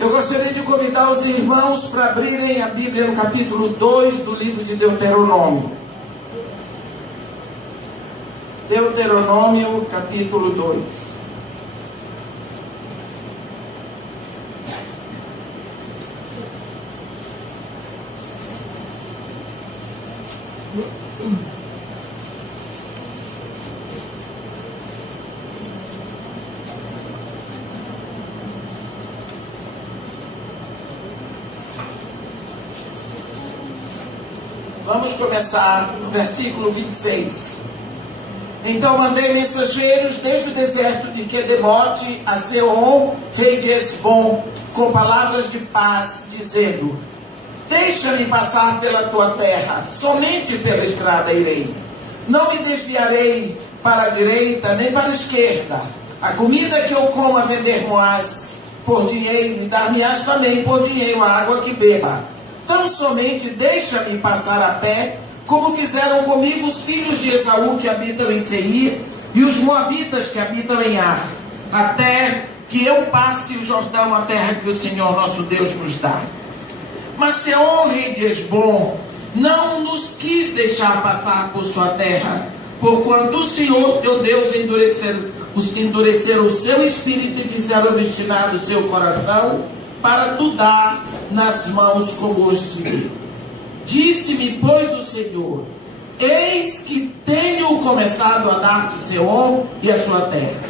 Eu gostaria de convidar os irmãos para abrirem a Bíblia no capítulo 2 do livro de Deuteronômio. Deuteronômio, capítulo 2. Vamos começar no versículo 26. Então mandei mensageiros desde o deserto de Quedemote a Sehon, rei de Hesbom, com palavras de paz, dizendo: deixa-me passar pela tua terra, somente pela estrada irei. Não me desviarei para a direita nem para a esquerda. A comida que eu como a vender-me-ás por dinheiro, e dar-me-ás também por dinheiro a água que beba. Tão somente deixa-me passar a pé, como fizeram comigo os filhos de Esaú que habitam em Seir, e os moabitas que habitam em Ar, até que eu passe o Jordão, a terra que o Senhor nosso Deus nos dá. Mas Sehon, rei de Hesbom, não nos quis deixar passar por sua terra, porquanto o Senhor teu Deus endureceu o seu espírito e fizeram obstinado o seu coração, para tu dar nas mãos como hoje se vê. Disse-me, pois, o Senhor: eis que tenho começado a dar-te Sehon e a sua terra.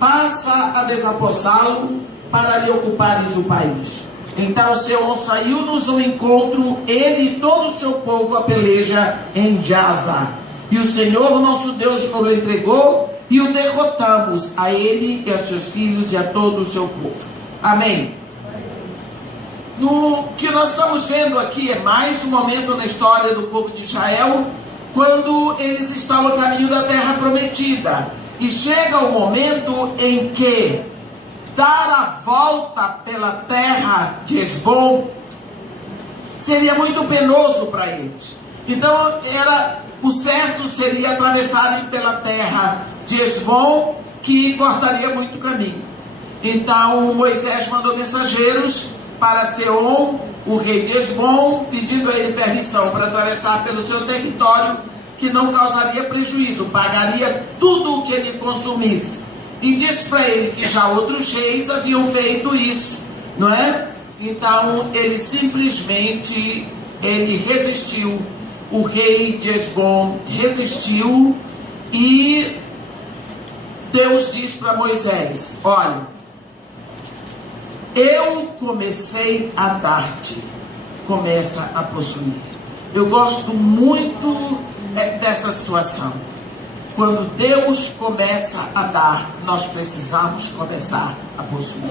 Passa a desapossá-lo, para lhe ocupares o país. Então Sehon saiu-nos ao encontro, ele e todo o seu povo a peleja em Jaza. E o Senhor nosso Deus nos entregou, e o derrotamos, a ele e a seus filhos e a todo o seu povo. Amém. No que nós estamos vendo aqui é mais um momento na história do povo de Israel, quando eles estão a caminho da terra prometida. E chega o momento em que dar a volta pela terra de Hesbom seria muito penoso para eles. Então o certo seria atravessarem pela terra de Hesbom, que cortaria muito caminho. Então Moisés mandou mensageiros para Sehon, o rei de Hesbom, pedindo a ele permissão para atravessar pelo seu território, que não causaria prejuízo, pagaria tudo o que ele consumisse. E disse para ele que já outros reis haviam feito isso, não é? Então ele simplesmente resistiu. O rei de Hesbom resistiu, e Deus diz para Moisés: olha, eu comecei a dar-te, começa a possuir. Eu gosto muito dessa situação. Quando Deus começa a dar, nós precisamos começar a possuir.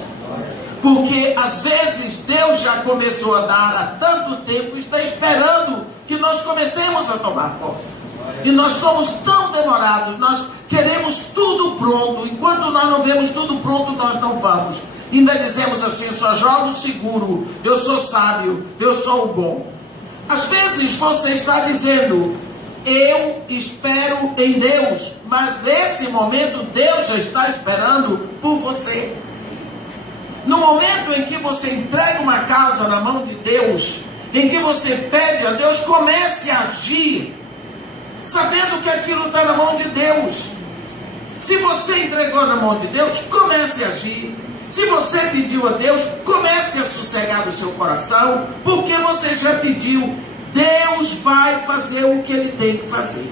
Porque às vezes Deus já começou a dar há tanto tempo, está esperando que nós comecemos a tomar posse. E nós somos tão demorados, nós queremos tudo pronto. Enquanto nós não vemos tudo pronto, nós não vamos. Ainda dizemos assim: só jogo seguro, eu sou sábio, eu sou o bom. Às vezes você está dizendo: eu espero em Deus, mas nesse momento Deus já está esperando por você. No momento em que você entrega uma causa na mão de Deus, em que você pede a Deus, comece a agir, sabendo que aquilo está na mão de Deus. Se você entregou na mão de Deus, comece a agir. Se você pediu a Deus, comece a sossegar o seu coração, porque você já pediu. Deus vai fazer o que Ele tem que fazer.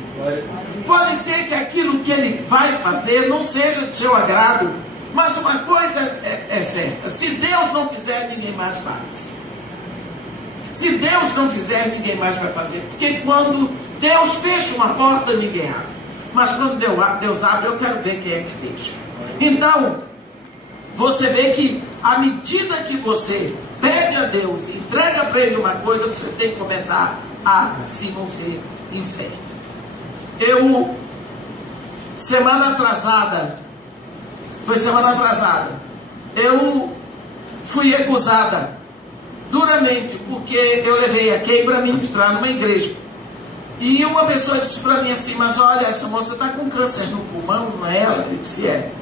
Pode ser que aquilo que Ele vai fazer não seja do seu agrado, mas uma coisa é certa: se Deus não fizer, ninguém mais faz. Se Deus não fizer, ninguém mais vai fazer. Porque quando Deus fecha uma porta, ninguém abre. Mas quando Deus abre, eu quero ver quem é que fecha. Então, você vê que à medida que você pede a Deus, entrega para Ele uma coisa, você tem que começar a se mover em fé. Semana atrasada, eu fui acusada duramente, porque eu levei a Kay para ministrar numa igreja. E uma pessoa disse para mim assim: mas olha, essa moça está com câncer no pulmão, não é ela? Eu disse: é.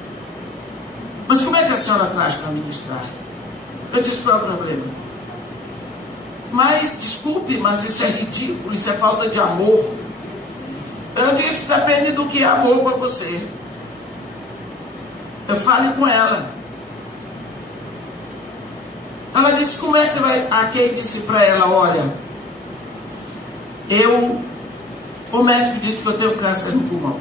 Mas como é que a senhora traz para ministrar? Eu disse: qual é o problema? Mas, desculpe, mas isso é ridículo, isso é falta de amor. Eu disse: depende do que é amor para você. Eu falei com ela. Ela disse: como é que você vai... A Kay disse para ela: olha, o médico disse que eu tenho câncer no pulmão.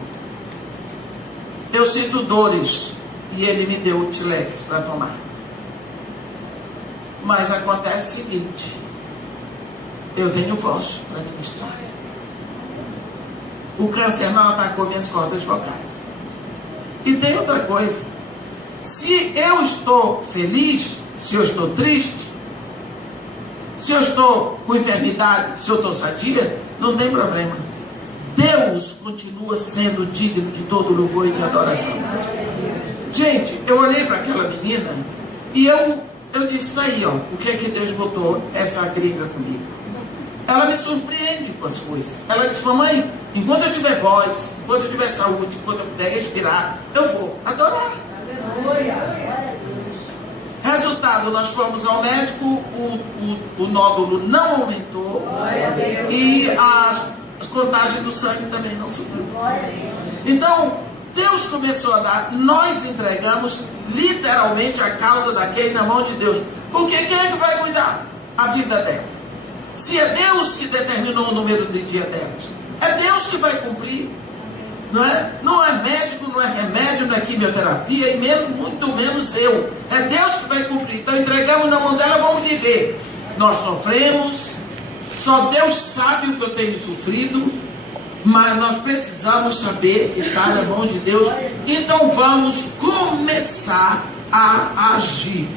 Eu sinto dores e ele me deu o Tilex para tomar. Mas acontece o seguinte: eu tenho voz para ministrar. O câncer não atacou minhas cordas vocais. E tem outra coisa: se eu estou feliz, se eu estou triste, se eu estou com enfermidade, se eu estou sadia, não tem problema. Deus continua sendo digno de todo louvor e de adoração. Gente, eu olhei para aquela menina e eu disse: tá aí, ó, o que é que Deus botou essa briga comigo? Ela me surpreende com as coisas. Ela disse: mamãe, enquanto eu tiver voz, enquanto eu tiver saúde, enquanto eu puder respirar, eu vou adorar. Resultado: nós fomos ao médico, o nódulo não aumentou e as contagens do sangue também não subiu. Então, Deus começou a dar, nós entregamos literalmente a causa daquele na mão de Deus. Porque quem é que vai cuidar? A vida dela. Se é Deus que determinou o número de dia delas, é Deus que vai cumprir. Não é? Não é médico, não é remédio, não é quimioterapia, e mesmo, muito menos eu. É Deus que vai cumprir. Então entregamos na mão dela, vamos viver. Nós sofremos, só Deus sabe o que eu tenho sofrido, mas nós precisamos saber que está na mão de Deus. Então vamos começar a agir.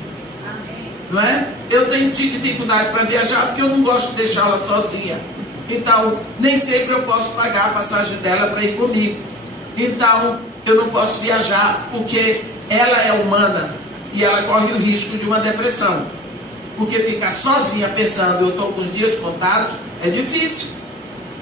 Não é? Eu tenho tido dificuldade para viajar porque eu não gosto de deixá-la sozinha. Então, nem sempre eu posso pagar a passagem dela para ir comigo. Então, eu não posso viajar porque ela é humana e ela corre o risco de uma depressão. Porque ficar sozinha pensando, eu estou com os dias contados, é difícil.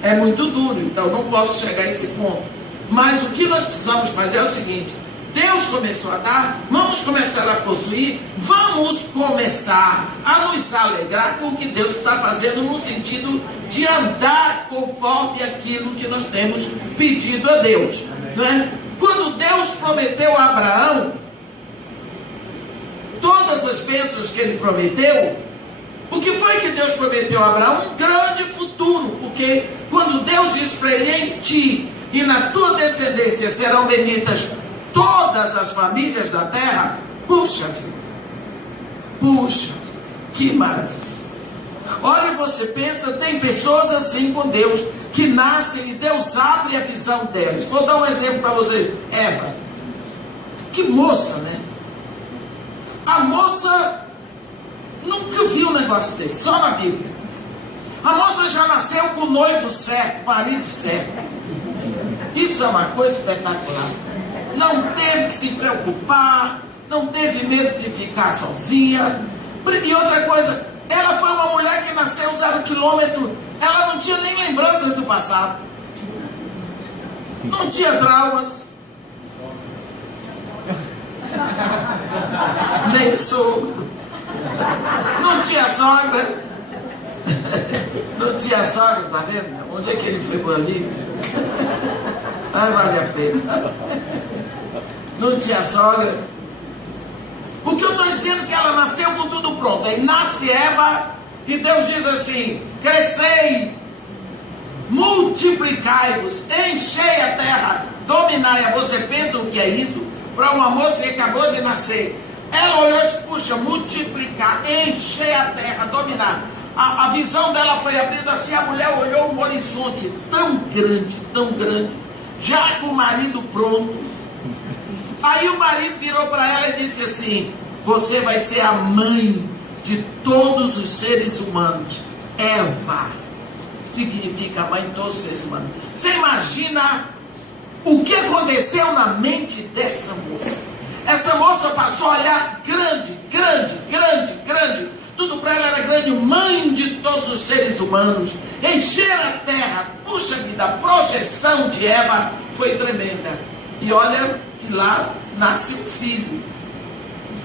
É muito duro, então não posso chegar a esse ponto. Mas o que nós precisamos fazer é o seguinte: Deus começou a dar, vamos começar a possuir, vamos começar a nos alegrar com o que Deus está fazendo, no sentido de andar conforme aquilo que nós temos pedido a Deus. Não é? Quando Deus prometeu a Abraão todas as bênçãos que ele prometeu, o que foi que Deus prometeu a Abraão? Um grande futuro, porque quando Deus disse para ele: em ti e na tua descendência serão benditas todas as famílias da terra. Puxa vida, que maravilha. Olha, você pensa, tem pessoas assim com Deus, que nascem e Deus abre a visão delas. Vou dar um exemplo para vocês. Eva, que moça, né? A moça nunca viu um negócio desse, só na Bíblia. A moça já nasceu com o noivo certo, marido certo. Isso é uma coisa espetacular. Não teve que se preocupar, não teve medo de ficar sozinha. E outra coisa, ela foi uma mulher que nasceu 0 quilômetro, ela não tinha nem lembranças do passado, não tinha traumas, nem sogro, não tinha sogra, não tinha sogra, tá vendo? Onde é que ele foi por ali? Ai, vale a pena. Não tinha sogra. O que eu estou dizendo é que ela nasceu com tudo pronto. Aí nasce Eva e Deus diz assim: crescei, multiplicai-vos, enchei a terra, dominai-a. Você pensa o que é isso? Para uma moça que acabou de nascer, ela olhou e disse: puxa, multiplicar, encher a terra, dominar. A visão dela foi abrida assim, a mulher olhou um horizonte tão grande, já com o marido pronto. Aí o marido virou para ela e disse assim: você vai ser a mãe de todos os seres humanos. Eva significa mãe de todos os seres humanos. Você imagina o que aconteceu na mente dessa moça? Essa moça passou a olhar grande. Tudo para ela era grande, mãe de todos os seres humanos, encher a terra. Puxa vida, a projeção de Eva foi tremenda. E olha que lá nasce um filho.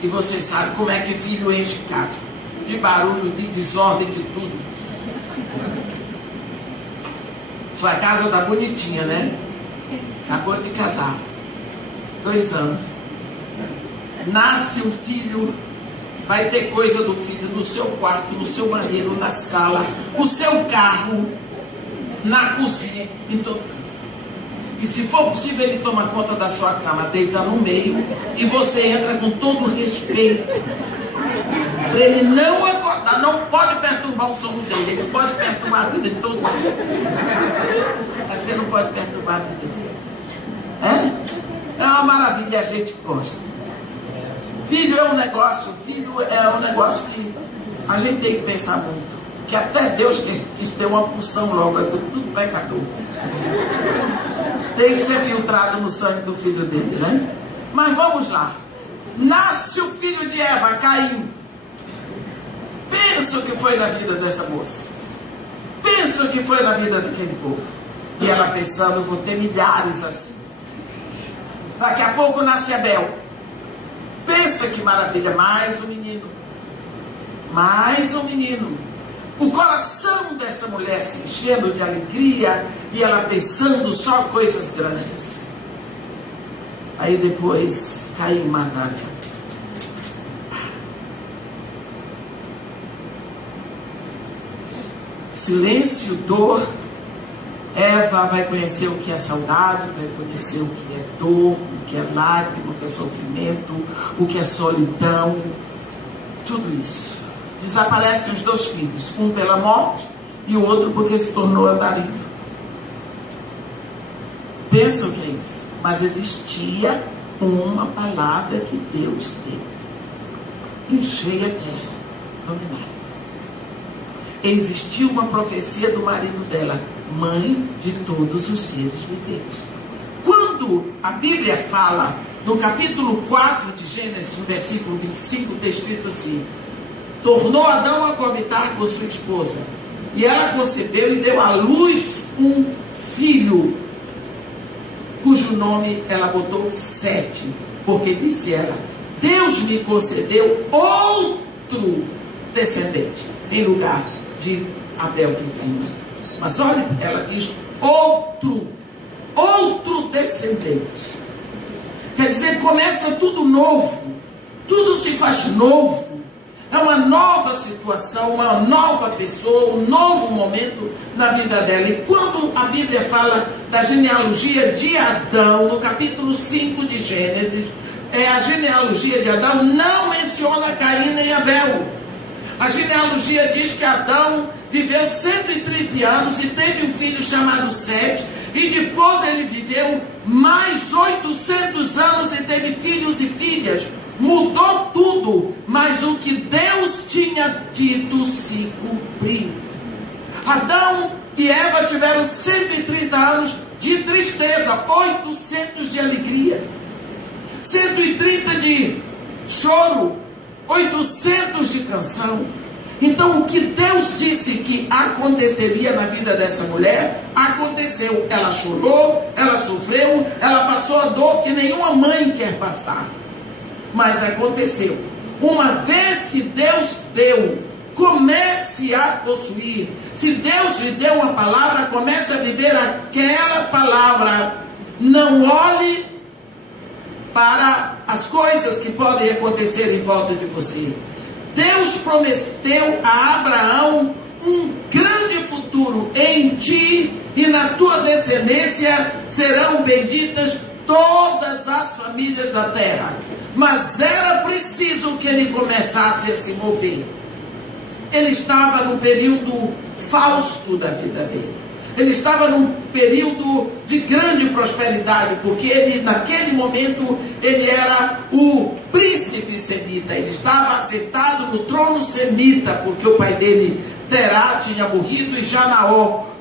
E vocês sabem como é que filho enche casa. De barulho, de desordem, de tudo. Sua casa tá bonitinha, né? Acabou de casar. 2 anos. Nasce um filho, vai ter coisa do filho no seu quarto, no seu banheiro, na sala, o seu carro, na cozinha, em todo canto. E se for possível, ele toma conta da sua cama, deita no meio e você entra com todo o respeito. Para ele não acordar, não pode perturbar o sono dele, ele pode perturbar a vida de todo mundo. Mas você não pode perturbar a vida dele. É uma maravilha, a gente gosta. Filho é um negócio que a gente tem que pensar muito. Que até Deus quis ter uma porção logo, é tudo pecador. Tem que ser filtrado no sangue do filho dele, né? Mas vamos lá. Nasce o filho de Eva, Caim. Pensa o que foi na vida dessa moça. Pensa o que foi na vida daquele povo. E ela pensando, eu vou ter milhares assim. Daqui a pouco nasce Abel. Pensa que maravilha, mais um menino. Mais um menino. O coração dessa mulher se enchendo de alegria e ela pensando só coisas grandes. Aí depois Caim mata. Silêncio, dor. Eva vai conhecer o que é saudade, vai conhecer o que é dor, o que é lágrima, o que é sofrimento, o que é solidão, tudo isso. Desaparecem os 2 filhos, um pela morte e o outro porque se tornou andarilho. Pensa o que é isso. Mas existia uma palavra que Deus deu. Enchei a terra, dominar. Existia uma profecia do marido dela, mãe de todos os seres viventes. Quando a Bíblia fala, no capítulo 4 de Gênesis, no versículo 25, está escrito assim: tornou Adão a coabitar com sua esposa, e ela concebeu e deu à luz um filho, cujo nome ela botou Sete, porque disse ela, Deus me concedeu outro descendente, em lugar de Abel que Caim. Mas olha, ela diz outro descendente. Quer dizer, começa tudo novo, tudo se faz novo. É uma nova situação, uma nova pessoa, um novo momento na vida dela. E quando a Bíblia fala da genealogia de Adão, no capítulo 5 de Gênesis, a genealogia de Adão não menciona Caim nem Abel. A genealogia diz que Adão viveu 130 anos e teve um filho chamado Sete, e depois ele viveu mais 800 anos e teve filhos e filhas. Mudou tudo, mas o que Deus tinha dito se cumpriu. Adão e Eva tiveram 130 anos de tristeza, 800 de alegria, 130 de choro, 800 de canção. Então o que Deus disse que aconteceria na vida dessa mulher, aconteceu. Ela chorou, ela sofreu, ela passou a dor que nenhuma mãe quer passar. Mas aconteceu. Uma vez que Deus deu, comece a possuir. Se Deus lhe deu uma palavra, comece a viver aquela palavra. Não olhe para as coisas que podem acontecer em volta de você. Deus prometeu a Abraão um grande futuro. Em ti e na tua descendência serão benditas todas as famílias da terra. Mas era preciso que ele começasse a se mover. Ele estava num período fausto da vida dele. Ele estava num período de grande prosperidade, porque ele, naquele momento, ele era o príncipe semita. Ele estava assentado no trono semita, porque o pai dele, Terá, tinha morrido, e já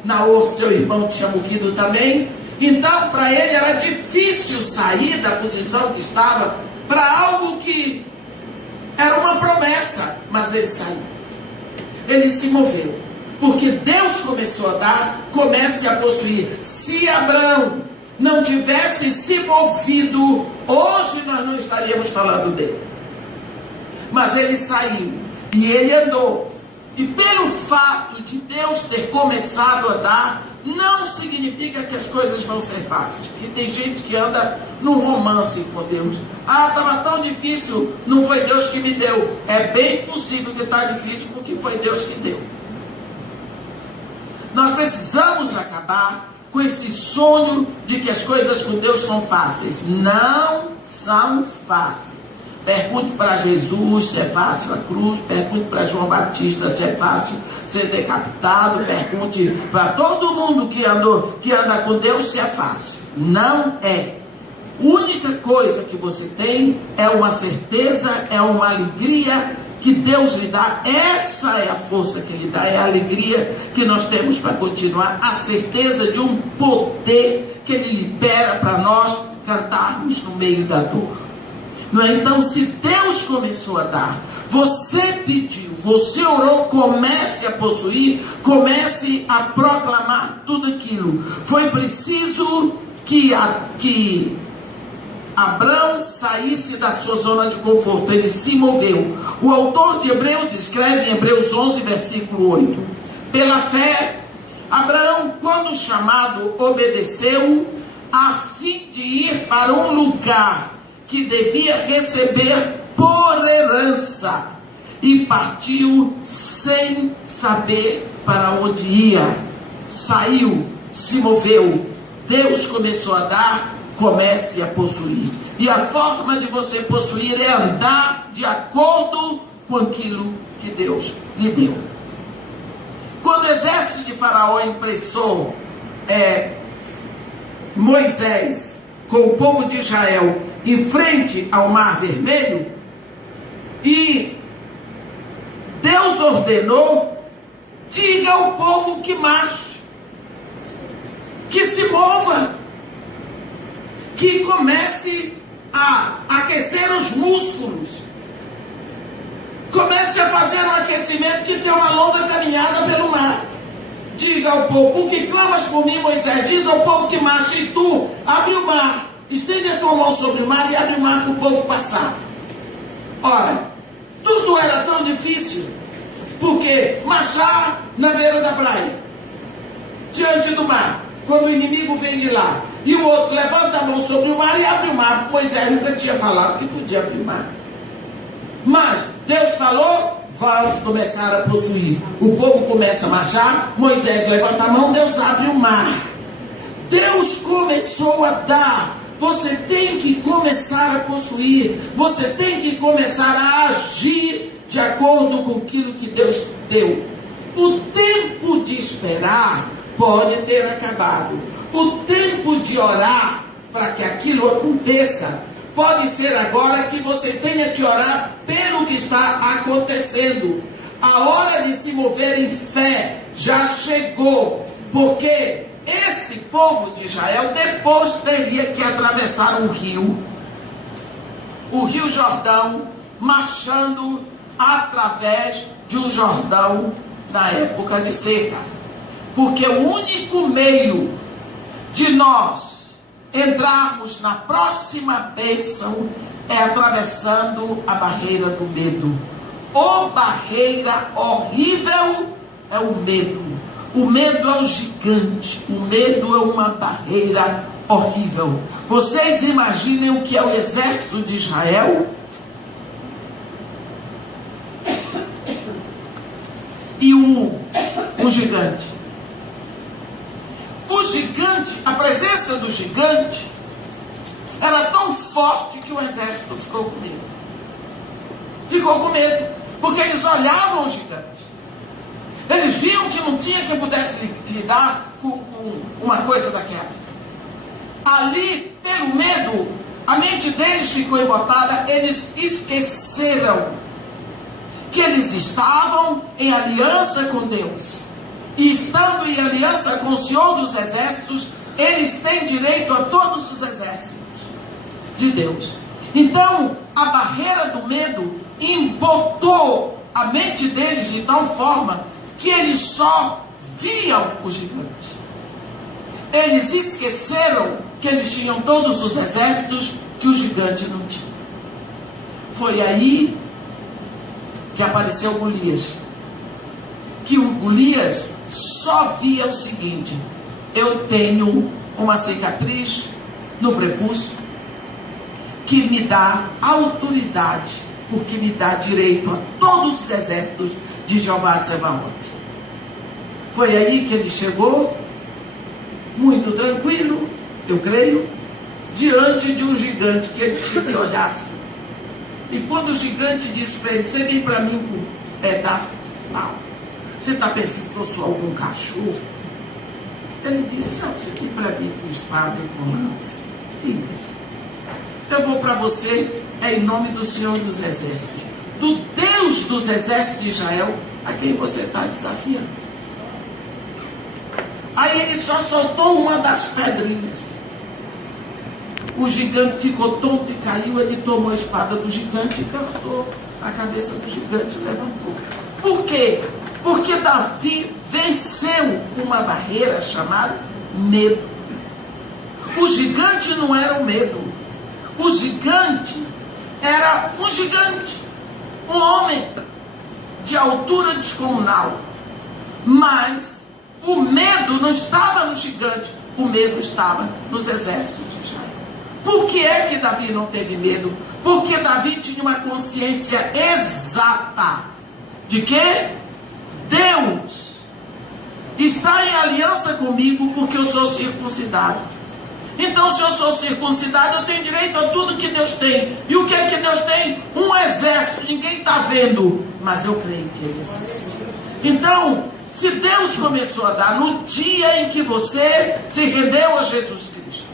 Naor, seu irmão, tinha morrido também. Então, para ele era difícil sair da posição que estava para algo que era uma promessa, mas ele saiu. Ele se moveu, porque Deus começou a dar, comece a possuir. Se Abraão não tivesse se movido, hoje nós não estaríamos falando dele. mas ele saiu e ele andou. E pelo fato de Deus ter começado a dar, não significa que as coisas vão ser fáceis. Porque tem gente que anda num romance com Deus. Ah, estava tão difícil, não foi Deus que me deu. É bem possível que está difícil porque foi Deus que deu. Nós precisamos acabar com esse sonho de que as coisas com Deus são fáceis. Não são fáceis. Pergunte para Jesus se é fácil a cruz, pergunte para João Batista se é fácil ser decapitado, pergunte para todo mundo que anda com Deus se é fácil. Não é. A única coisa que você tem é uma certeza, é uma alegria que Deus lhe dá. Essa é a força que lhe dá, é a alegria que nós temos para continuar, a certeza de um poder que Ele libera para nós cantarmos no meio da dor. Não é? Então, se Deus começou a dar, você pediu, você orou, comece a possuir, comece a proclamar tudo aquilo. Foi preciso que Abraão saísse da sua zona de conforto, ele se moveu. O autor de Hebreus escreve em Hebreus 11, versículo 8: pela fé, Abraão, quando chamado, obedeceu, a fim de ir para um lugar que devia receber por herança, e partiu sem saber para onde ia. Saiu, se moveu. Deus começou a dar, comece a possuir. E a forma de você possuir é andar de acordo com aquilo que Deus lhe deu. Quando o exército de Faraó impressou Moisés com o povo de Israel em frente ao Mar Vermelho, e Deus ordenou: diga ao povo que marche, que se mova, que comece a aquecer os músculos, comece a fazer um aquecimento, que tem uma longa caminhada pelo mar. Diga ao povo: por que clamas por mim, Moisés? Diz ao povo que marche, e tu abre o mar, estende a tua mão sobre o mar e abre o mar para o povo passar. Ora, tudo era tão difícil, porque marchar na beira da praia, diante do mar, quando o inimigo vem de lá, e o outro levanta a mão sobre o mar e abre o mar. Moisés nunca tinha falado que podia abrir o mar, mas Deus falou: vamos começar a possuir. O povo começa a marchar, Moisés levanta a mão, Deus abre o mar. Deus começou a dar. Você tem que começar a possuir. Você tem que começar a agir de acordo com aquilo que Deus deu. O tempo de esperar pode ter acabado. O tempo de orar para que aquilo aconteça pode ser agora, que você tenha que orar pelo que está acontecendo. A hora de se mover em fé já chegou, porque esse povo de Israel depois teria que atravessar o Rio Jordão, marchando através de um Jordão na época de seca. Porque o único meio de nós entrarmos na próxima bênção é atravessando a barreira do medo. Ou barreira horrível é o medo. O medo é um gigante. O medo é uma barreira horrível. Vocês imaginem o que é o exército de Israel? E o gigante. O gigante, a presença do gigante era tão forte que o exército ficou com medo. Ficou com medo, porque eles olhavam o gigante. Eles viam que não tinha quem pudesse lidar com uma coisa daquela. Ali, pelo medo, a mente deles ficou embotada. Eles esqueceram que eles estavam em aliança com Deus. E estando em aliança com o Senhor dos Exércitos, eles têm direito a todos os exércitos de Deus. Então, a barreira do medo embotou a mente deles de tal forma que eles só viam o gigante. Eles esqueceram que eles tinham todos os exércitos que o gigante não tinha. Foi aí que apareceu Golias. Que o Golias só via o seguinte: eu tenho uma cicatriz no prepúcio que me dá autoridade, porque me dá direito a todos os exércitos de Jeová Tsebaote. Foi aí que ele chegou, muito tranquilo, eu creio, diante de um gigante que ele tinha que olhar assim. E quando o gigante disse para ele: você vem para mim com um pedaço de pau, você está pensando que eu sou algum cachorro? Ele disse: você vem para mim com espada e com lança, eu vou para você em nome do Senhor dos Exércitos, do Deus dos Exércitos de Israel, a quem você está desafiando. Aí ele só soltou uma das pedrinhas. O gigante ficou tonto e caiu. Ele tomou a espada do gigante e cortou a cabeça do gigante e levantou. Por quê? Porque Davi venceu uma barreira chamada medo. O gigante não era o medo. O gigante era um gigante, um homem de altura descomunal. Mas o medo não estava no gigante, o medo estava nos exércitos de Israel. Por que é que Davi não teve medo? Porque Davi tinha uma consciência exata de que Deus está em aliança comigo, porque eu sou circuncidado. Então, se eu sou circuncidado, eu tenho direito a tudo que Deus tem. E o que é que Deus tem? Um exército, ninguém está vendo, mas eu creio que ele existe. Então, se Deus começou a dar no dia em que você se rendeu a Jesus Cristo,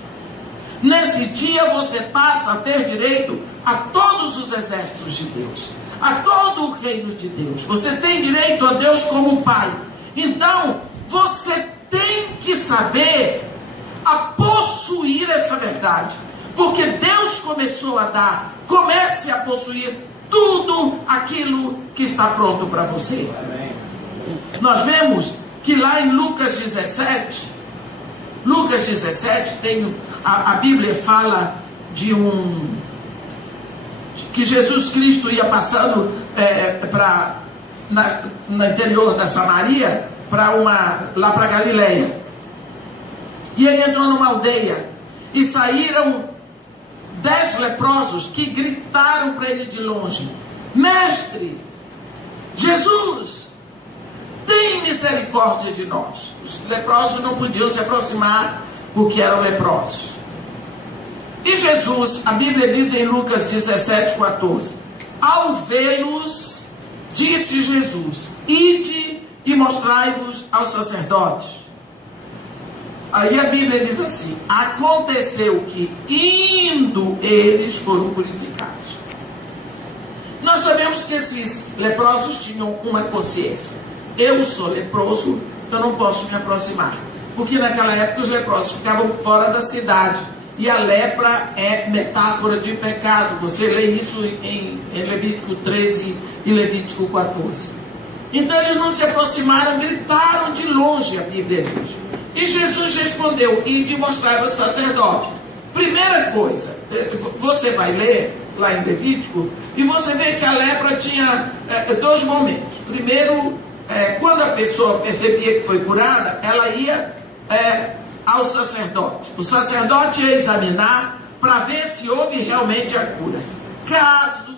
nesse dia você passa a ter direito a todos os exércitos de Deus, a todo o reino de Deus. Você tem direito a Deus como Pai. Então, você tem que saber a possuir essa verdade, porque Deus começou a dar. Comece a possuir tudo aquilo que está pronto para você. Nós vemos que lá em Lucas 17, tem, a Bíblia fala de que Jesus Cristo ia passando no interior da Samaria, lá para Galileia. E ele entrou numa aldeia, e saíram 10 leprosos que gritaram para ele de longe: Mestre, Jesus, tem misericórdia de nós. Os leprosos não podiam se aproximar porque eram leprosos. E Jesus, a Bíblia diz em Lucas 17:14, ao vê-los, disse Jesus: ide e mostrai-vos aos sacerdotes. Aí a Bíblia diz assim: aconteceu que, indo, eles foram purificados. Nós sabemos que esses leprosos tinham uma consciência: eu sou leproso, eu não posso me aproximar. Porque naquela época os leprosos ficavam fora da cidade. E a lepra é metáfora de pecado. Você lê isso em Levítico 13 e Levítico 14. Então eles não se aproximaram, gritaram de longe, a Bíblia diz. E Jesus respondeu: ide mostrar ao sacerdote. Primeira coisa, você vai ler lá em Levítico, e você vê que a lepra tinha 2 momentos. Primeiro, quando a pessoa percebia que foi curada, ela ia ao sacerdote. O sacerdote ia examinar para ver se houve realmente a cura. Caso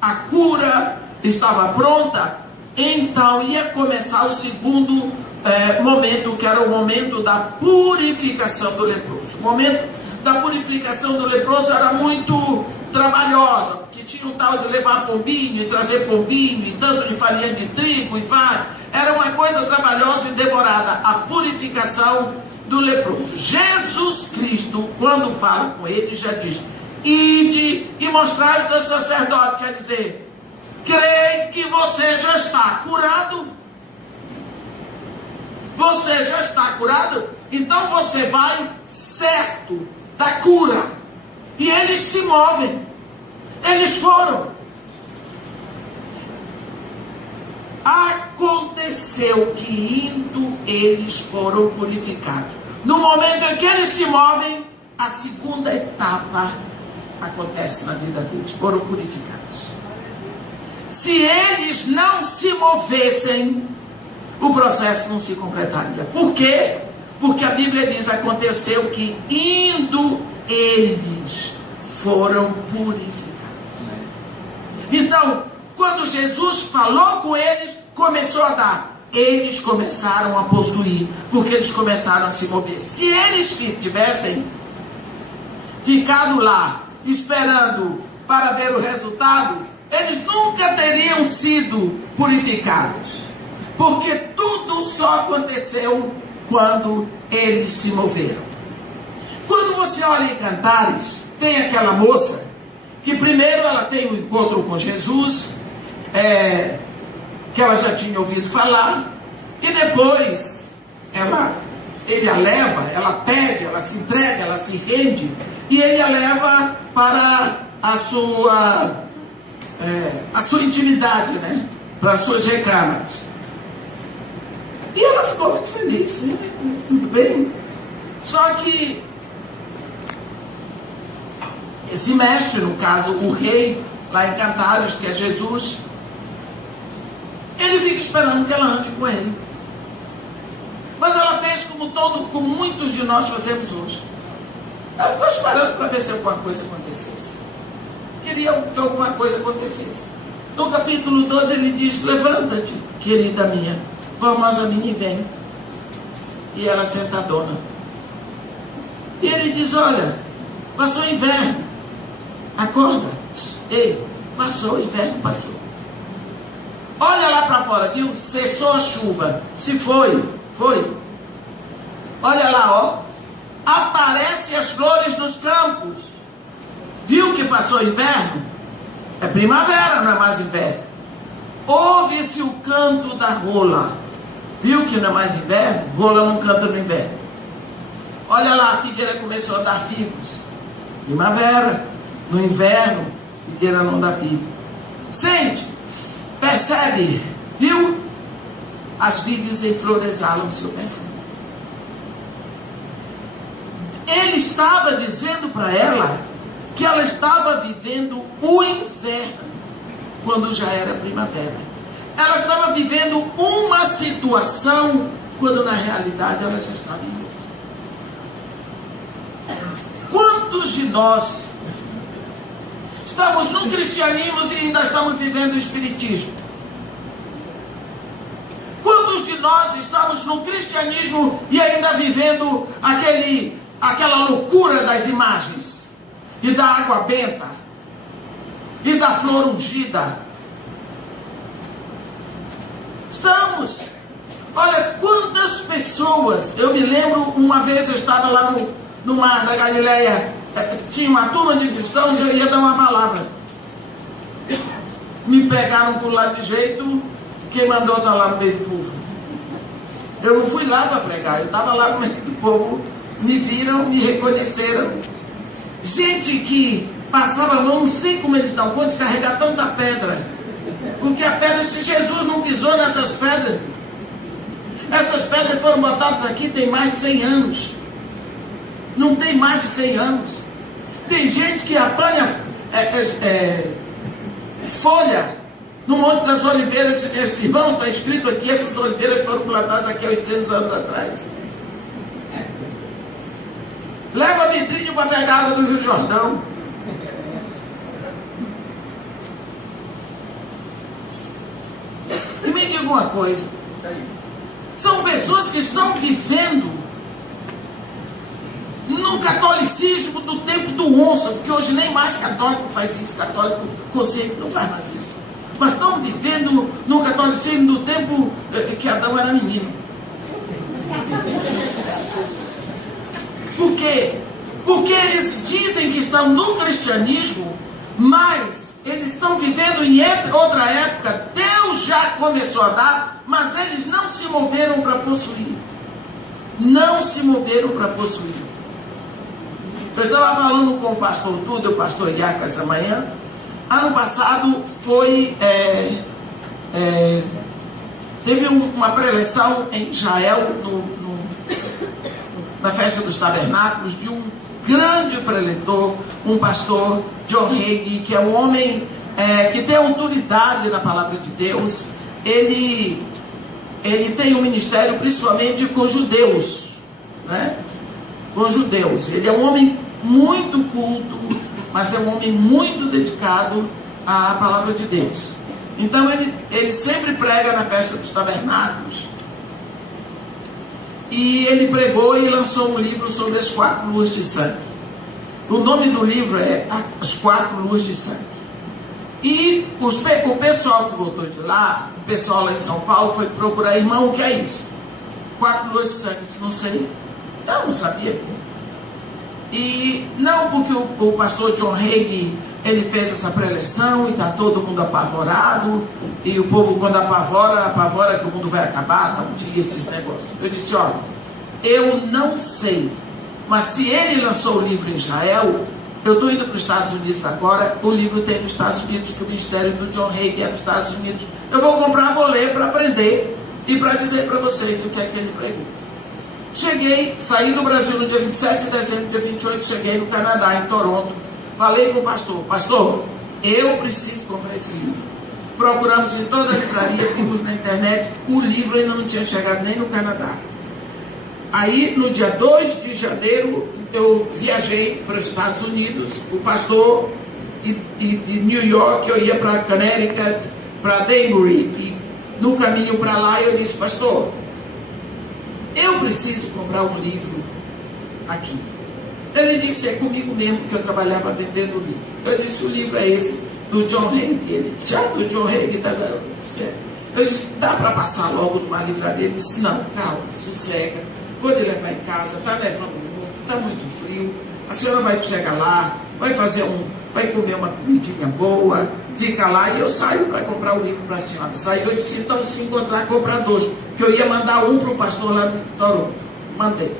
a cura estava pronta, então ia começar o segundo momento, que era o momento da purificação do leproso. O momento da purificação do leproso era muito trabalhosa, porque tinha um tal de levar pombinho e trazer pombinho, e tanto de farinha de trigo e vai. Era uma coisa trabalhosa e demorada, a purificação do leproso. Jesus Cristo, quando fala com ele, já diz: ide e mostrai-vos ao sacerdote. Quer dizer, creio que você já está curado. Você já está curado, então você vai certo da cura. E eles se movem. Eles foram. Aconteceu que, indo, eles foram purificados. No momento em que eles se movem, a segunda etapa acontece na vida deles: foram purificados. Se eles não se movessem, o processo não se completaria. Por quê? Porque a Bíblia diz: aconteceu que indo eles foram purificados. Então, quando Jesus falou com eles, começou a dar. Eles começaram a possuir, porque eles começaram a se mover. Se eles tivessem ficado lá, esperando para ver o resultado, eles nunca teriam sido purificados. Porque tudo só aconteceu quando eles se moveram. Quando você olha em Cantares, tem aquela moça que primeiro ela tem um encontro com Jesus, que ela já tinha ouvido falar, e depois ele a leva, ela pede, ela se entrega, ela se rende, e ele a leva para a sua intimidade, né? Para as suas recâmaras. E ela ficou muito feliz, né? Tudo bem. Só que esse mestre, no caso, o rei, lá em Cantares, que é Jesus, ele fica esperando que ela ande com ele. Mas ela fez como muitos de nós fazemos hoje. Ela ficou esperando para ver se alguma coisa acontecesse. Queria que alguma coisa acontecesse. No capítulo 12 ele diz: levanta-te, querida minha, vamos a mim e vem. E ela sentadona. E ele diz: olha, passou o inverno, acorda. Ei, passou o inverno, passou. Olha lá para fora, viu? Cessou a chuva. Se foi. Olha lá, ó. Aparecem as flores nos campos. Viu que passou o inverno? É primavera, não é mais inverno. Ouve-se o canto da rola. Viu que não é mais inverno? Rola não canta no inverno. Olha lá, a figueira começou a dar figos. Primavera. No inverno, a figueira não dá figo. Sente, percebe, viu? As vides em flor exalam o seu perfume. Ele estava dizendo para ela que ela estava vivendo o inverno quando já era primavera. Ela estava vivendo uma situação quando na realidade ela já estava em outra. Quantos de nós estamos no cristianismo e ainda estamos vivendo o espiritismo? Quantos de nós estamos no cristianismo e ainda vivendo aquela loucura das imagens, e da água benta, e da flor ungida? Estamos. Olha quantas pessoas. Eu me lembro, uma vez eu estava lá no mar da Galileia, tinha uma turma de cristãos e eu ia dar uma palavra. Me pegaram por lá de jeito, quem mandou estar lá no meio do povo. Eu não fui lá para pregar, eu estava lá no meio do povo, me viram, me reconheceram. Gente que passava a mão, não sei como eles dão conta de carregar tanta pedra. Porque a pedra, se Jesus não pisou nessas pedras, essas pedras foram botadas aqui tem mais de 100 anos. Não tem mais de 100 anos. Tem gente que apanha folha no Monte das Oliveiras. Esse irmão está escrito aqui, essas oliveiras foram plantadas aqui há 800 anos atrás. Leva vidrinho para pegar água do Rio Jordão. E me diga uma coisa: são pessoas que estão vivendo no catolicismo do tempo do onça, porque hoje nem mais católico faz isso, católico consciente não faz mais isso. Mas estão vivendo no catolicismo do tempo que Adão era menino. Por quê? Porque eles dizem que estão no cristianismo, mas eles estão vivendo em outra época. Deus já começou a dar, mas eles não se moveram para possuir. Não se moveram para possuir. Eu estava falando com o pastor Tudo, o pastor Iaca, essa manhã. Ano passado teve uma preleção em Israel, na festa dos tabernáculos, de um grande preletor, um pastor, John Hagee, que é um homem que tem autoridade na palavra de Deus, ele tem um ministério principalmente com judeus, né? Com judeus. Ele é um homem muito culto, mas é um homem muito dedicado à palavra de Deus. Então ele sempre prega na festa dos tabernáculos. E ele pregou e lançou um livro sobre as 4 luas de sangue. O nome do livro é As 4 Luas de Sangue. E o pessoal que voltou de lá, o pessoal lá em São Paulo, foi procurar, irmão, o que é isso? 4 luas de sangue. Eu disse, não sei. Eu não sabia. E não porque o pastor John Hagee, ele fez essa preleção e está todo mundo apavorado. E o povo, quando apavora que o mundo vai acabar, tá um dia esses negócios. Eu disse, olha, eu não sei, mas se ele lançou o livro em Israel, eu estou indo para os Estados Unidos agora, o livro tem nos Estados Unidos, que o ministério do John Hagee é nos Estados Unidos. Eu vou comprar, vou ler para aprender e para dizer para vocês o que é que ele pregou. Cheguei, saí do Brasil no dia 27 de dezembro, dia 28, cheguei no Canadá, em Toronto. Falei com o pastor, pastor, eu preciso comprar esse livro. Procuramos em toda a livraria, vimos na internet, o livro ainda não tinha chegado nem no Canadá. Aí, no dia 2 de janeiro, eu viajei para os Estados Unidos, o pastor de New York, eu ia para Connecticut, para Danbury, e no caminho para lá eu disse, pastor, eu preciso comprar um livro aqui. Ele disse, é comigo mesmo que eu trabalhava vendendo o livro. Eu disse, o livro é esse, do John Hagee. Ele disse, do John Hagee, tá garoto. Eu disse, dá para passar logo numa livraria? Ele disse, não, calma, sossega, vou lhe levar em casa, está nevando muito, está muito frio, a senhora vai chegar lá, vai comer uma comidinha boa, fica lá e eu saio para comprar o livro para a senhora. Saí, eu disse, então se encontrar compradores, que eu ia mandar um para o pastor lá no Toronto. Mandei.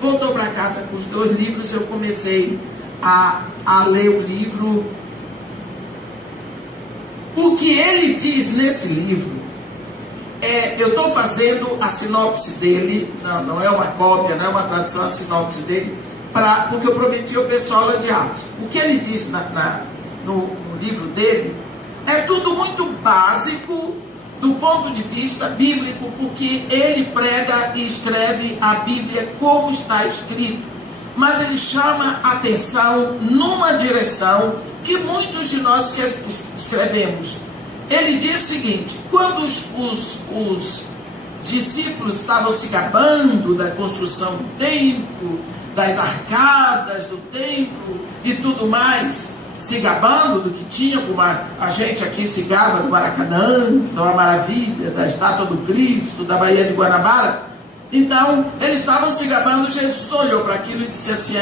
Voltou para casa com os 2 livros, eu comecei a ler o livro. O que ele diz nesse livro, eu estou fazendo a sinopse dele, não é uma cópia, não é uma tradução, a sinopse dele, porque eu prometi ao pessoal lá de Atos. O que ele diz no livro dele é tudo muito básico do ponto de vista bíblico, porque ele prega e escreve a Bíblia como está escrito, mas ele chama a atenção numa direção que muitos de nós que escrevemos. Ele diz o seguinte, quando os discípulos estavam se gabando da construção do templo, das arcadas do templo e tudo mais, se gabando do que tinha, como a gente aqui se gaba do Maracanã, que é uma maravilha, da estátua do Cristo, da Baía de Guanabara. Então, eles estavam se gabando, Jesus olhou para aquilo e disse assim,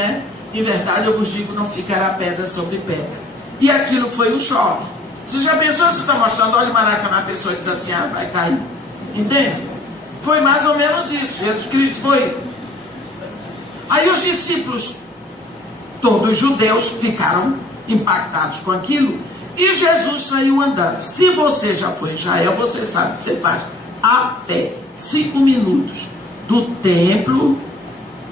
em verdade eu vos digo, não ficará pedra sobre pedra. E aquilo foi um choque. Você já pensou, você está mostrando, olha o Maracanã, a pessoa diz assim, vai cair. Entende? Foi mais ou menos isso, Jesus Cristo foi. Aí os discípulos, todos os judeus, ficaram impactados com aquilo, e Jesus saiu andando. Se você já foi em Israel, você sabe que você faz a pé 5 minutos do templo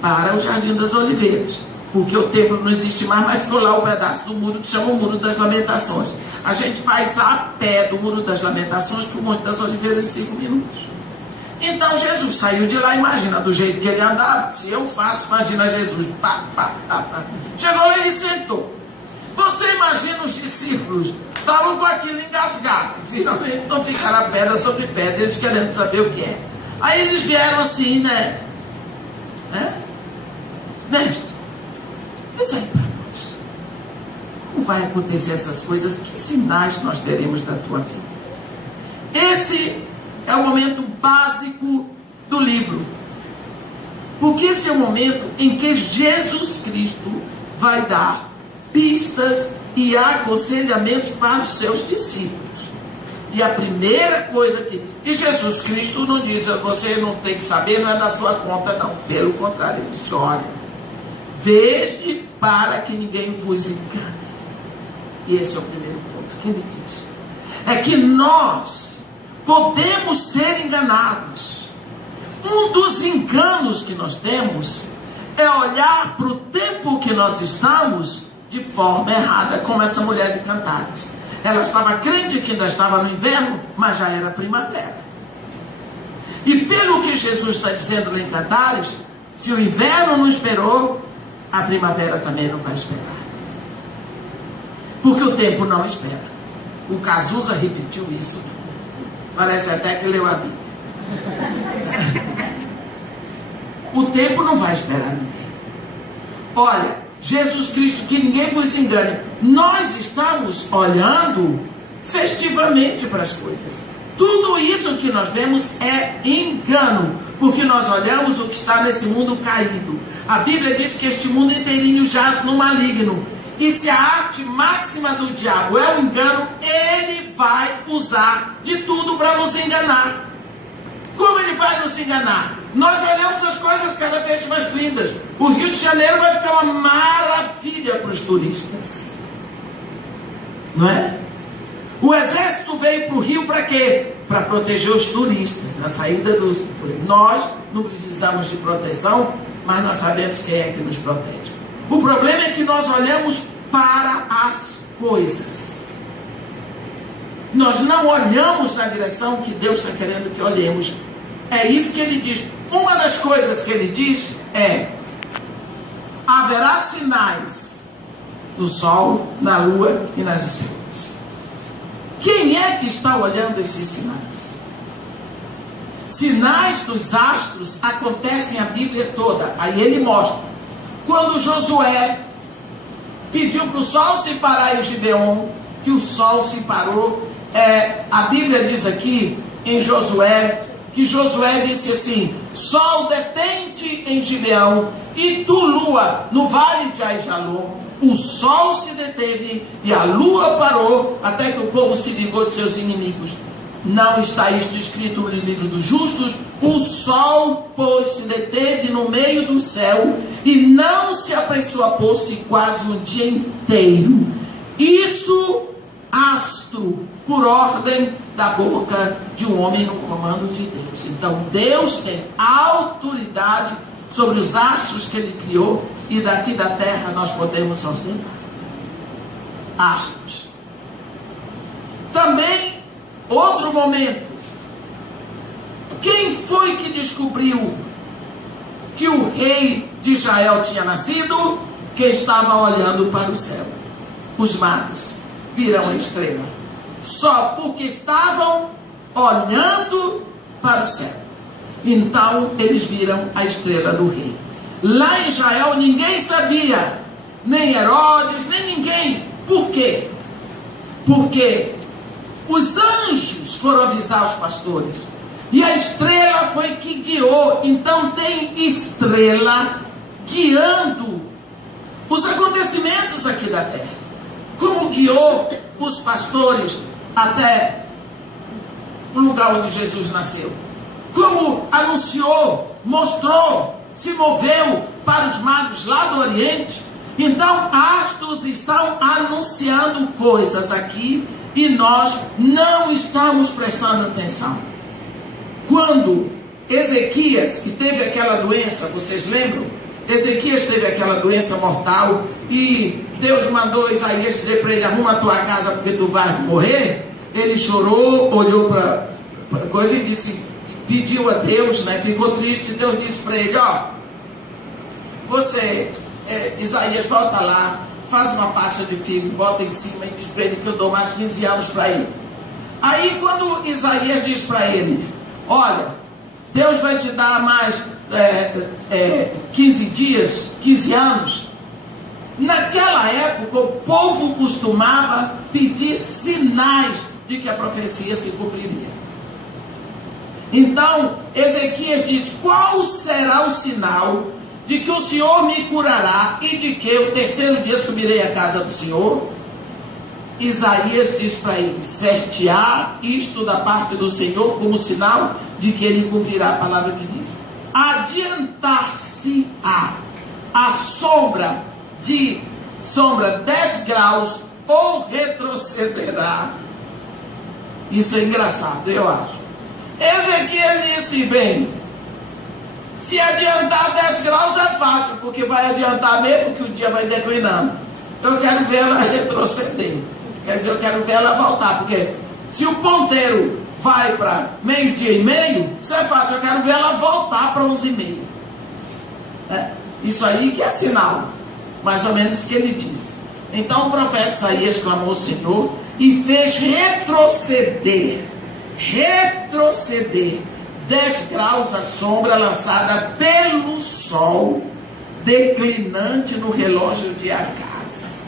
para o Jardim das Oliveiras, porque o templo não existe mais, mas ficou lá o pedaço do muro que chama o Muro das Lamentações. A gente faz a pé do Muro das Lamentações para o Monte das Oliveiras em 5 minutos. Então Jesus saiu de lá, imagina do jeito que ele andava. Se eu faço, imagina Jesus, chegou lá e ele sentou. Você imagina os discípulos, estavam com aquilo engasgado, finalmente não ficaram pedra sobre pedra, eles querendo saber o que é. Aí eles vieram assim, né? Mestre, diz aí para nós, como vai acontecer essas coisas? Que sinais nós teremos da tua vida? Esse é o momento básico do livro, porque esse é o momento em que Jesus Cristo vai dar pistas e aconselhamentos para os seus discípulos. E a primeira coisa e Jesus Cristo não diz, você não tem que saber, não é da sua conta, não. Pelo contrário, ele disse, olha, veja para que ninguém vos engane. E esse é o primeiro ponto que ele diz. É que nós podemos ser enganados. Um dos enganos que nós temos é olhar para o tempo que nós estamos de forma errada, como essa mulher de Cantares. Ela estava crente que ainda estava no inverno, mas já era primavera. E pelo que Jesus está dizendo lá em Cantares, se o inverno não esperou, a primavera também não vai esperar. Porque o tempo não espera. O Cazuza repetiu isso. Parece até que leu a Bíblia. O tempo não vai esperar ninguém. Olha, Jesus Cristo, que ninguém vos engane, nós estamos olhando festivamente para as coisas. Tudo isso que nós vemos é engano, porque nós olhamos o que está nesse mundo caído. A Bíblia diz que este mundo inteirinho jaz no maligno. E se a arte máxima do diabo é o engano, ele vai usar de tudo para nos enganar. Como ele vai nos enganar? Nós olhamos as coisas cada vez mais lindas. O Rio de Janeiro vai ficar uma maravilha para os turistas. Não é? O exército veio para o Rio para quê? Para proteger os turistas, na saída dos... Nós não precisamos de proteção, mas nós sabemos quem é que nos protege. O problema é que nós olhamos para as coisas. Nós não olhamos na direção que Deus está querendo que olhemos. É isso que ele diz. Uma das coisas que ele diz é: haverá sinais no sol, na lua e nas estrelas. Quem é que está olhando esses sinais? Sinais dos astros acontecem a Bíblia toda. Aí ele mostra. Quando Josué pediu para o sol se parar em Gibeon, que o sol se parou. A Bíblia diz aqui em Josué, que Josué disse assim: sol detente em Gibeão, e tu, lua, no vale de Aijalon. O sol se deteve e a lua parou, até que o povo se vingou de seus inimigos. Não está isto escrito no livro dos justos? O sol, pois, se deteve no meio do céu e não se apressou a pôr-se quase um dia inteiro. Isso, astro, por ordem da boca de um homem no comando de Deus. Então Deus tem autoridade sobre os astros que ele criou, e daqui da terra nós podemos ordenar. Astros. Também, outro momento, quem foi que descobriu que o rei de Israel tinha nascido? Quem estava olhando para o céu. Os magos viram a estrela. Só porque estavam olhando para o céu. Então eles viram a estrela do rei. Lá em Israel ninguém sabia, nem Herodes, nem ninguém. Por quê? Porque os anjos foram avisar os pastores, e a estrela foi que guiou. Então tem estrela guiando os acontecimentos aqui da terra. Como guiou os pastores até o lugar onde Jesus nasceu. Como anunciou, mostrou, se moveu para os magos lá do Oriente. Então astros estão anunciando coisas aqui e nós não estamos prestando atenção. Quando Ezequias, que teve aquela doença, vocês lembram? Ezequias teve aquela doença mortal e Deus mandou Isaías dizer para ele: arruma a tua casa porque tu vais morrer. Ele chorou, olhou para a coisa e disse, pediu a Deus, né? Ficou triste. E Deus disse para ele: ó, você, Isaías, volta lá, faz uma pasta de figo, bota em cima e diz para ele que eu dou mais 15 anos para ele. Aí quando Isaías diz para ele: olha, Deus vai te dar mais 15 dias, 15 anos. Naquela época o povo costumava pedir sinais de que a profecia se cumpriria. Então Ezequias diz: qual será o sinal de que o Senhor me curará e de que o terceiro dia subirei à casa do Senhor? Isaías diz para ele: certear isto da parte do Senhor como sinal de que ele cumprirá a palavra que diz. Adiantar-se-á a sombra 10 graus ou retrocederá. Isso é engraçado, eu acho. Ezequias disse: bem, se adiantar 10 graus é fácil, porque vai adiantar mesmo que o dia vai declinando. Eu quero ver ela retroceder. Quer dizer, eu quero ver ela voltar, porque se o ponteiro vai para 12:30, isso é fácil, eu quero ver ela voltar para 11:30. Isso aí que é sinal, mais ou menos o que ele diz. Então o profeta Isaías clamou ao Senhor e fez retroceder 10 graus a sombra lançada pelo sol declinante no relógio de Acaz.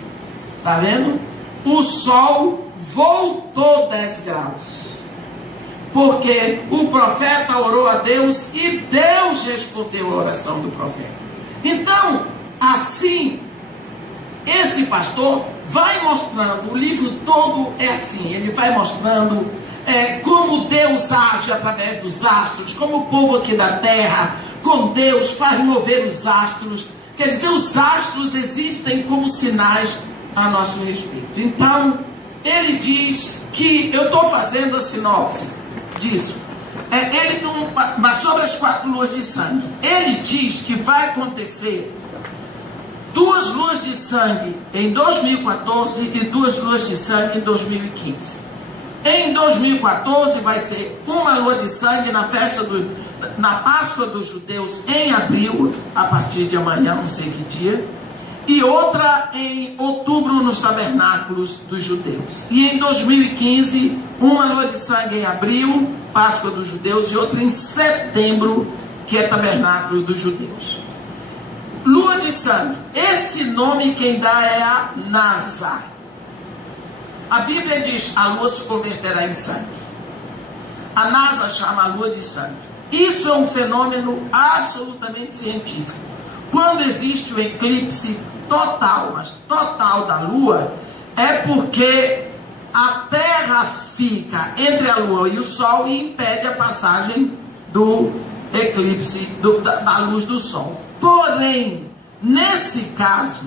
Está vendo? O sol voltou 10 graus. Porque o profeta orou a Deus e Deus respondeu a oração do profeta. Então, assim, esse pastor vai mostrando, o livro todo é assim, ele vai mostrando como Deus age através dos astros, como o povo aqui da terra, com Deus, faz mover os astros. Quer dizer, os astros existem como sinais a nosso respeito. Então, ele diz que, eu estou fazendo a sinopse disso, mas sobre as 4 luas de sangue, ele diz que vai acontecer 2 luas de sangue em 2014 e 2 luas de sangue em 2015. Em 2014 vai ser uma lua de sangue na Páscoa dos judeus em abril, a partir de amanhã, não sei que dia, e outra em outubro nos tabernáculos dos judeus. E em 2015, uma lua de sangue em abril, Páscoa dos judeus, e outra em setembro, que é tabernáculo dos judeus. Lua de sangue, esse nome quem dá é a NASA. A Bíblia diz, a lua se converterá em sangue. A NASA chama a lua de sangue. Isso é um fenômeno absolutamente científico. Quando existe o eclipse total, mas total da lua, é porque a Terra fica entre a lua e o sol e impede a passagem do eclipse, da luz do sol. Porém, nesse caso,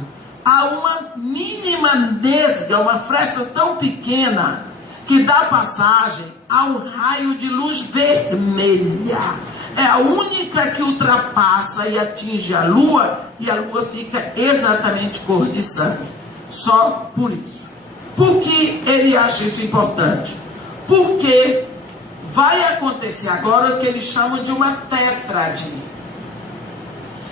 há uma mínima nesga, uma fresta tão pequena, que dá passagem a um raio de luz vermelha. É a única que ultrapassa e atinge a lua, e a lua fica exatamente cor de sangue. Só por isso. Por que ele acha isso importante? Porque vai acontecer agora o que eles chamam de uma tétrade.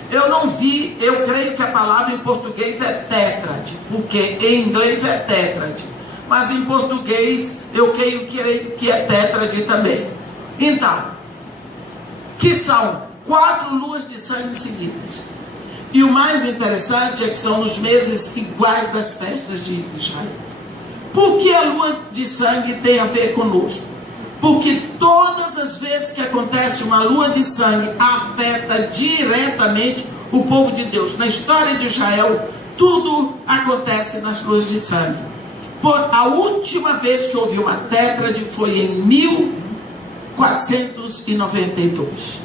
Eu não vi, eu creio que a palavra em português é tétrade, porque em inglês é tétrade, mas em português eu creio que é tétrade também. Então, que são 4 luas de sangue seguidas. E o mais interessante é que são nos meses iguais das festas de Israel. Por que a lua de sangue tem a ver conosco? Porque todas as vezes que acontece uma lua de sangue, afeta diretamente o povo de Deus. Na história de Israel, tudo acontece nas luas de sangue. A última vez que houve uma tétrade foi em 1492.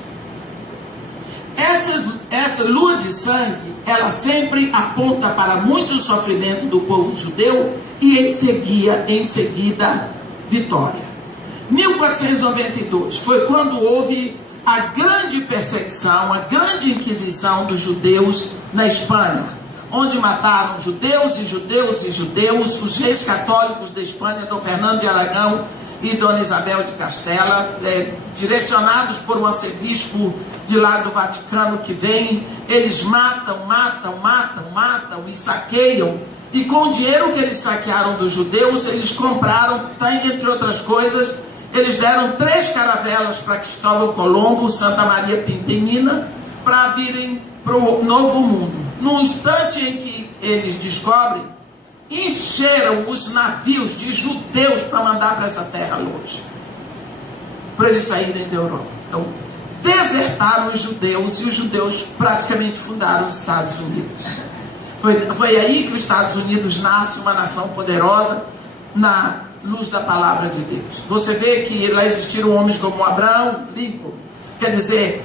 Essa lua de sangue, ela sempre aponta para muito sofrimento do povo judeu e em seguida vitória. 1492 foi quando houve a grande perseguição, a grande inquisição dos judeus na Espanha, onde mataram judeus e judeus e judeus. Os reis católicos da Espanha, Dom Fernando de Aragão e Dona Isabel de Castela, direcionados por um arcebispo de lá do Vaticano que vem, eles matam e saqueiam. E com o dinheiro que eles saquearam dos judeus, eles compraram, entre outras coisas, eles deram 3 caravelas para Cristóvão Colombo, Santa Maria Pinta e Nina, para virem para o Novo Mundo. No instante em que eles descobrem, encheram os navios de judeus para mandar para essa terra longe, para eles saírem da Europa. Então, desertaram os judeus e os judeus praticamente fundaram os Estados Unidos. Foi aí que os Estados Unidos nasce, uma nação poderosa na luz da palavra de Deus. Você vê que lá existiram homens como Abraão, Lincoln. Quer dizer,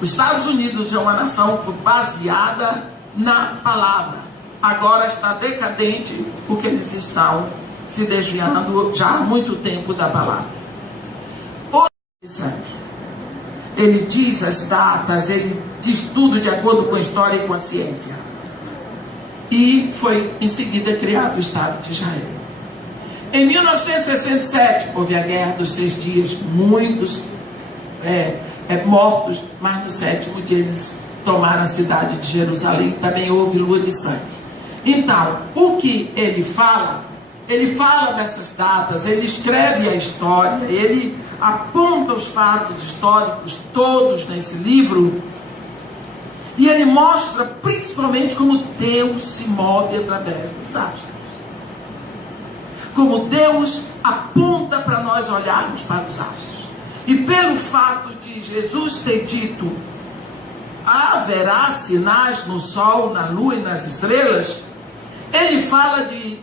os Estados Unidos é uma nação baseada na palavra. Agora está decadente porque eles estão se desviando já há muito tempo da palavra. O sangue, ele diz as datas, ele diz tudo de acordo com a história e com a ciência. e foi em seguida criado o Estado de Israel. Em 1967 houve a Guerra dos 6 Dias, muitos mortos, mas no 7º dia eles tomaram a cidade de Jerusalém. Também houve lua de sangue. Então, o que ele fala dessas datas, ele escreve a história, ele aponta os fatos históricos todos nesse livro, e ele mostra principalmente como Deus se move através dos astros. Como Deus aponta para nós olharmos para os astros. E pelo fato de Jesus ter dito: haverá sinais no sol, na lua e nas estrelas, ele fala de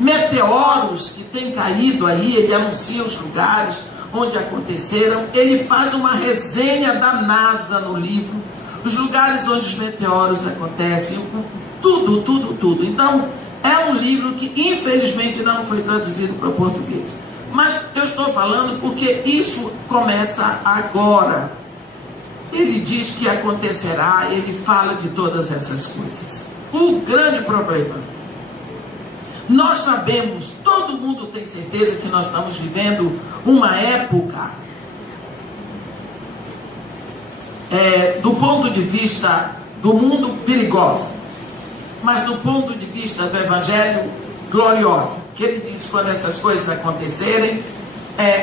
meteoros que têm caído aí, ele anuncia os lugares onde aconteceram, ele faz uma resenha da NASA no livro, os lugares onde os meteoros acontecem, tudo. Então, é um livro que infelizmente não foi traduzido para o português. Mas eu estou falando porque isso começa agora. Ele diz que acontecerá, ele fala de todas essas coisas. O grande problema, nós sabemos, todo mundo tem certeza que nós estamos vivendo uma época, do ponto de vista do mundo, perigosa, mas do ponto de vista do Evangelho, gloriosa. Que ele diz: quando essas coisas acontecerem,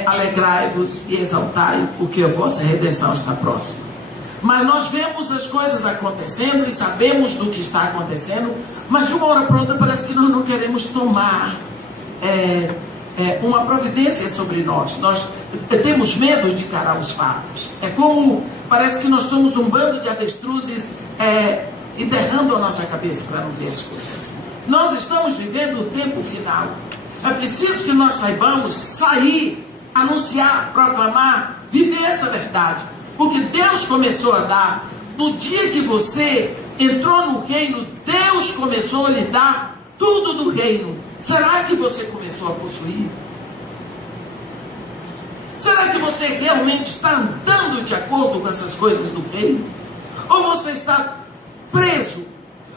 alegrai-vos e exaltai, porque a vossa redenção está próxima. Mas nós vemos as coisas acontecendo e sabemos do que está acontecendo, mas de uma hora para outra parece que nós não queremos tomar uma providência sobre nós. Nós temos medo de encarar os fatos. É como, parece que nós somos um bando de avestruzes enterrando a nossa cabeça para não ver as coisas. Nós estamos vivendo o tempo final. É preciso que nós saibamos sair, anunciar, proclamar, viver essa verdade. Porque Deus começou a dar. No dia que você entrou no reino, Deus começou a lhe dar tudo do reino. Será que você começou a possuir? Será que você realmente está andando de acordo com essas coisas do reino? Ou você está preso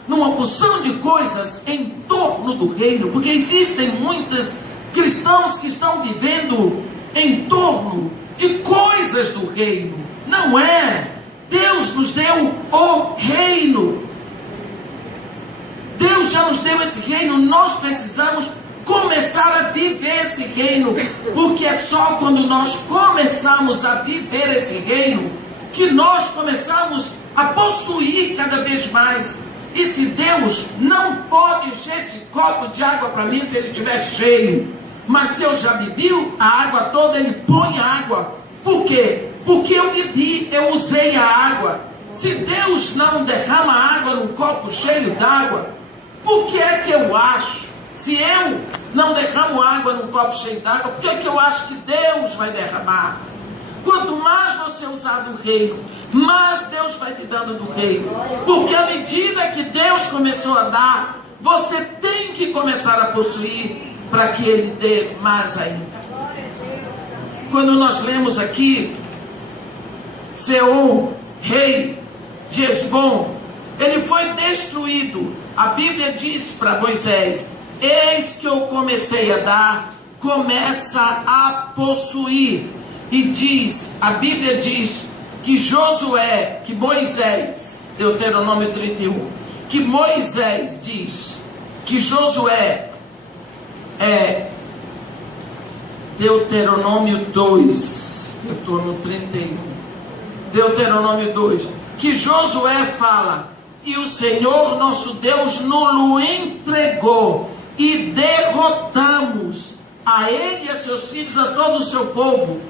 numa porção de coisas em torno do reino? Porque existem muitos cristãos que estão vivendo em torno de coisas do reino. Não é. Deus nos deu o reino. Deus já nos deu esse reino. Nós precisamos começar a viver esse reino. Porque é só quando nós começamos a viver esse reino que nós começamos a possuir cada vez mais. E se Deus não pode encher esse copo de água para mim se ele estiver cheio, mas se eu já bebi a água toda, ele põe água. Por quê? Porque eu bebi, eu usei a água. Se Deus não derrama água num copo cheio d'água, por que é que eu acho? Se eu não derramo água num copo cheio d'água, por que é que eu acho que Deus vai derramar? Quanto mais você usar do reino, mais Deus vai te dando do reino. Porque à medida que Deus começou a dar, você tem que começar a possuir para que Ele dê mais ainda. Quando nós lemos aqui, Seom, rei de Hesbom, ele foi destruído. A Bíblia diz para Moisés: eis que eu comecei a dar, começa a possuir. E diz, a Bíblia diz que Josué, que Moisés, Deuteronômio 31, que Moisés diz que Josué Deuteronômio 2, eu estou no 31, Deuteronômio 2, que Josué fala: e o Senhor nosso Deus nos entregou e derrotamos a ele e a seus filhos, a todo o seu povo.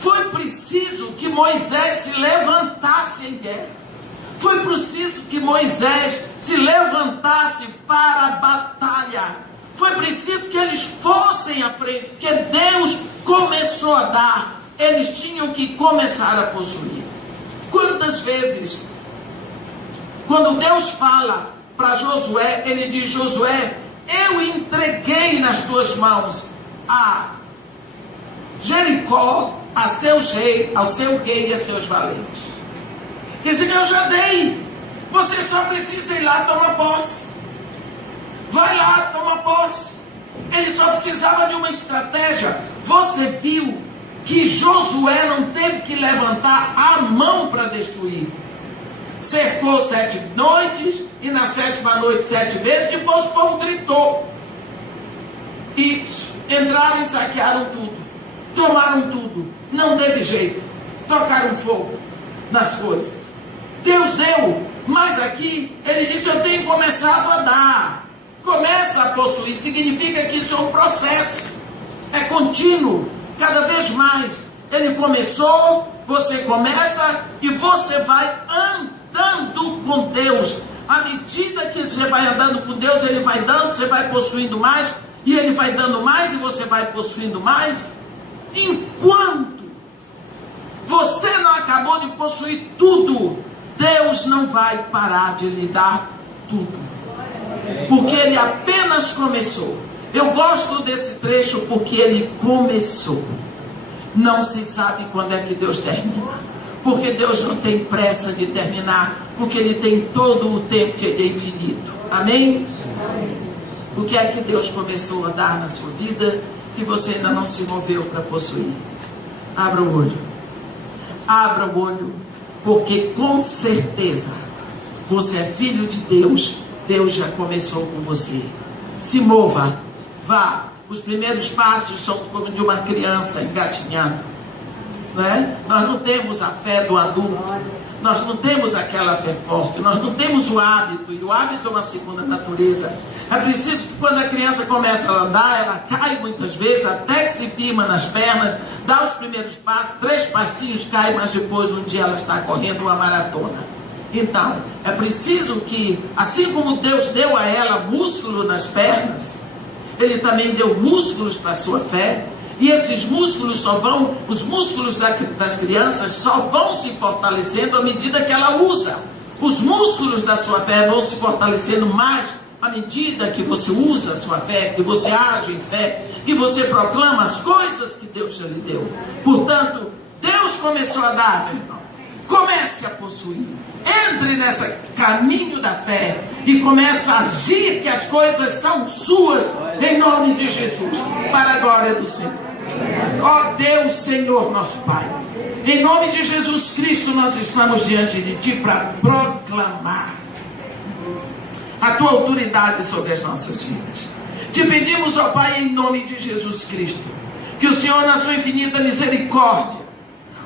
Foi preciso que Moisés se levantasse em guerra. Foi preciso que Moisés se levantasse para a batalha. Foi preciso que eles fossem à frente, porque Deus começou a dar. Eles tinham que começar a possuir. Quantas vezes, quando Deus fala para Josué, ele diz: Josué, eu entreguei nas tuas mãos a Jericó, ao seu rei e a seus valentes. Quer dizer, eu já dei. Você só precisa ir lá tomar posse. Vai lá, toma posse. Ele só precisava de uma estratégia. Você viu que Josué não teve que levantar a mão para destruir. Cercou 7 noites, e na 7ª noite 7 vezes, depois o povo gritou. E entraram e saquearam tudo. Tomaram tudo. Não teve jeito. Tocaram fogo nas coisas. Deus deu. Mas aqui, ele disse, eu tenho começado a dar. Começa a possuir. Significa que isso é um processo. É contínuo. Cada vez mais. Ele começou, você começa e você vai andando com Deus. À medida que você vai andando com Deus, ele vai dando, você vai possuindo mais, e ele vai dando mais e você vai possuindo mais. Enquanto você não acabou de possuir tudo, Deus não vai parar de lhe dar tudo, porque ele apenas começou. Eu gosto desse trecho porque ele começou. Não se sabe quando é que Deus termina, porque Deus não tem pressa de terminar, porque ele tem todo o tempo que ele é infinito. Amém? O que é que Deus começou a dar na sua vida que você ainda não se moveu para possuir? Abra o olho. Abra o olho, porque com certeza você é filho de Deus. Deus já começou com você. Se mova, vá. Os primeiros passos são como de uma criança engatinhando, não é? Nós não temos a fé do adulto, nós não temos aquela fé forte, nós não temos o hábito, e o hábito é uma segunda natureza. É preciso que quando a criança começa a andar, ela cai muitas vezes, até que se firma nas pernas, dá os primeiros passos, 3 passinhos, cai, mas depois um dia ela está correndo uma maratona. Então, é preciso que, assim como Deus deu a ela músculo nas pernas, ele também deu músculos para a sua fé. E esses músculos só vão, os músculos das crianças só vão se fortalecendo à medida que ela usa. Os músculos da sua fé vão se fortalecendo mais à medida que você usa a sua fé, que você age em fé, que você proclama as coisas que Deus já lhe deu. Portanto, Deus começou a dar, meu irmão. Comece a possuir. Entre nesse caminho da fé e comece a agir, que as coisas são suas, em nome de Jesus, para a glória do Senhor. Ó Deus, Senhor nosso Pai, em nome de Jesus Cristo, nós estamos diante de Ti para proclamar a Tua autoridade sobre as nossas vidas. Te pedimos, ó Pai, em nome de Jesus Cristo, que o Senhor, na sua infinita misericórdia,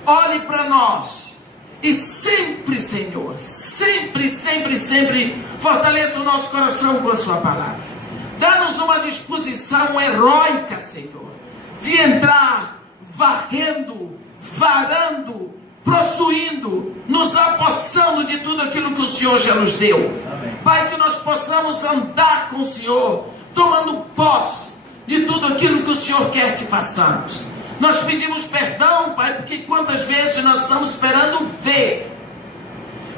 olhe para nós. E sempre, Senhor, sempre, sempre, sempre, fortaleça o nosso coração com a sua palavra. Dá-nos uma disposição heróica, Senhor, de entrar varrendo, varando, possuindo, nos apossando de tudo aquilo que o Senhor já nos deu. Amém. Pai, que nós possamos andar com o Senhor, tomando posse de tudo aquilo que o Senhor quer que façamos. Nós pedimos perdão, Pai, porque quantas vezes nós estamos esperando ver.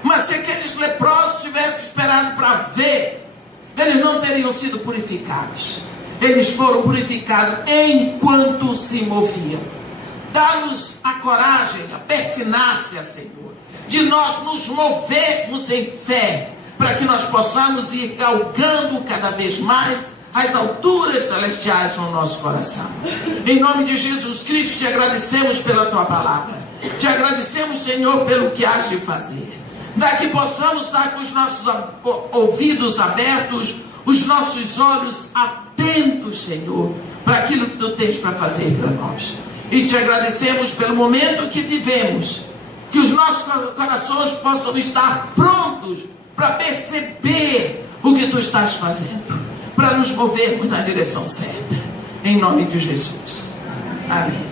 Mas se aqueles leprosos tivessem esperado para ver, eles não teriam sido purificados. Eles foram purificados enquanto se moviam. Dá-nos a coragem, a pertinácia, Senhor, de nós nos movermos em fé, para que nós possamos ir galgando cada vez mais as alturas celestiais no nosso coração. Em nome de Jesus Cristo, te agradecemos pela tua palavra. Te agradecemos, Senhor, pelo que has de fazer. Daqui possamos estar com os nossos ouvidos abertos, os nossos olhos atentos, Senhor, para aquilo que tu tens para fazer para nós. E te agradecemos pelo momento que vivemos, que os nossos corações possam estar prontos para perceber o que tu estás fazendo, para nos movermos na direção certa. Em nome de Jesus. Amém.